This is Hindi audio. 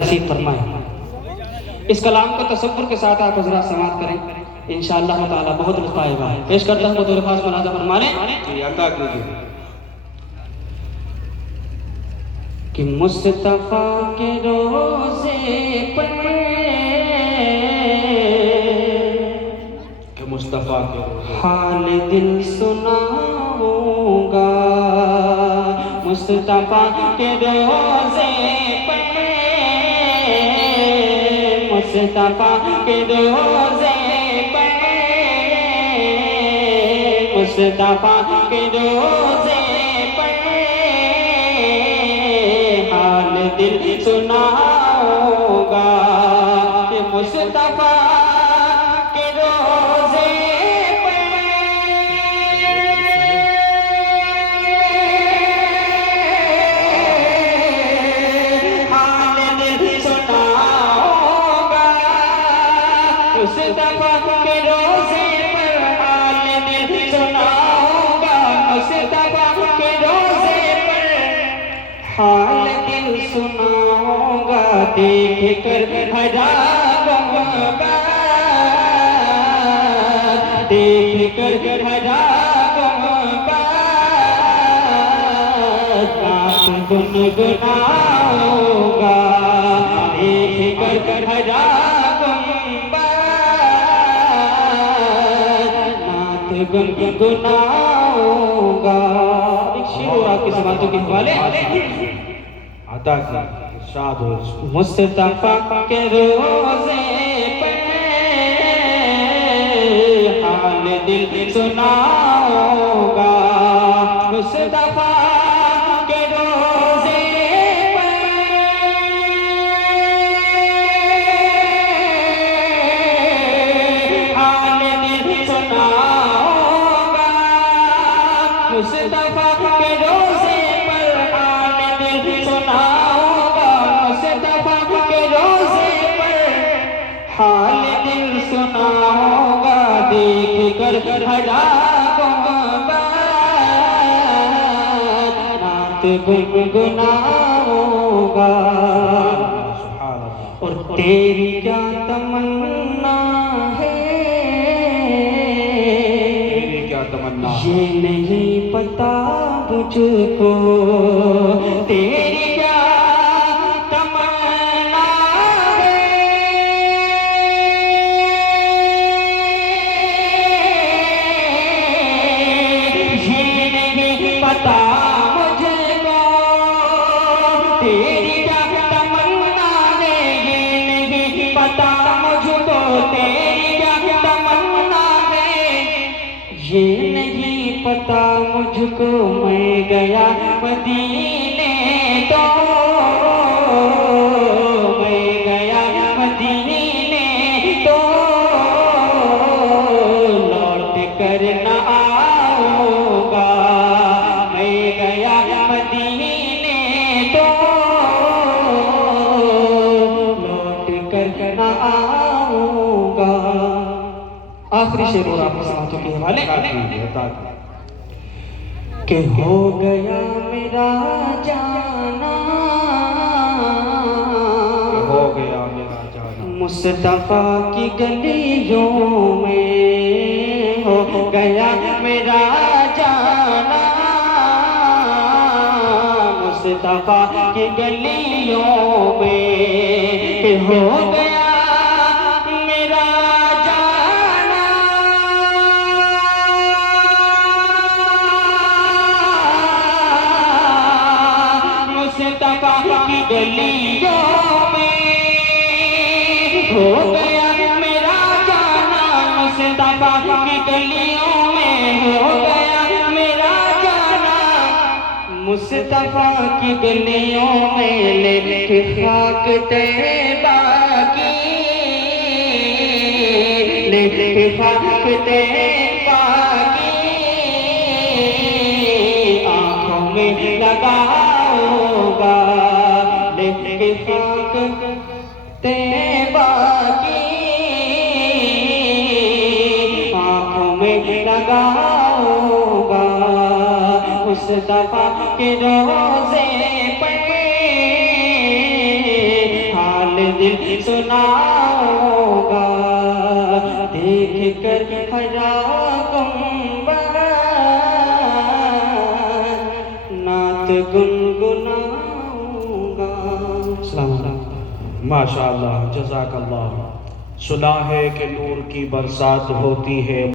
नसीब फरमाए। इस कलाम को तसव्वुर के साथ आप हज़रात समाअत करें, इंशाअल्लाह ताला बहुत लुत्फ़ आएगा। पेश करता हूँ बतौर खास मुलाज़ा फरमाने कि मुस्तफ़ा के रोज़े पर, कि मुस्तफ़ा के हाल दिल सुनाऊंगा। मुस्तफ़ा के रोज़े पर, मुस्तफ़ा के रोज़े पर, मुस्तफ़ा के रोज़े पर हाल दिल सुनाऊंगा। कि मुस्तफ़ा के रोज़े मुस्तफ़ा के रोज़े पर हाल दिल सुनाऊंगा। मुस्तफ़ा के रोज़े पर हाल दिल सुनाऊंगा। देख कर हज़ारों बार, देख कर हज़ारों बार नात गुनगुनाऊंगा। देख कर हज़ारों गुनगुनाऊंगा। एक शेर और आपकी समातों के हवाले अता की इरशाद हो। मुस्तफ़ा के रोज़े पे हाल दिल सुनाऊंगा। मुस्तफ़ा के रोज़े पे हाल दिल सुनाऊंगा। मुस्तफ़ा के रोज़े पर हाल दिल सुनाऊंगा। मुस्तफ़ा के रोज़े पर हाल दिल सुनाऊंगा। देख कर हज़ारों बार नात गुनगुनाऊंगा। और तेरी क्या तमन्ना है, तेरी क्या तमन्ना ये नहीं पता मुझको। तेरी क्या तमन्ना है, ये नहीं पता मुझको। तेरी क्या तमन्ना है, ये नहीं पता मुझको। तेरी क्या तमन्ना है, ये नहीं पता मुझको। मैं गया मदीने तो, मैं गया मदीने तो लौट कर न आऊंगा। मैं गया मदीने तो लौट कर न आऊंगा। आखिरी शेर और आपकी समातों के हवाले कि हो गया मेरा जाना, हो गया मेरा जाना मुस्तफ़ा की गलियों में हो गया मेरा जाना। मुस्तफ़ा की गलियों में कि हो गया मेरा जाना। मुस्तफ़ा की गलियों में हो गया मेरा जाना। मुस्तफ़ा की गलियों में हो गया मेरा जाना। मुस्तफ़ा की गलियों में लेके खाक तैबा की, लेके खाक तैबा की आँखों में लगाऊंगा। लेके खाक तैबा की आँखों में लगाऊंगा। मुस्तफ़ा के रोज़े पे दिल सुनाऊंगा, देख कर हरा गुंबद नात गुनगुनाऊंगा। सलाम अलैकुम। माशाअल्लाह, जज़ाकल्लाह। सुना है कि नूर की बरसात होती है।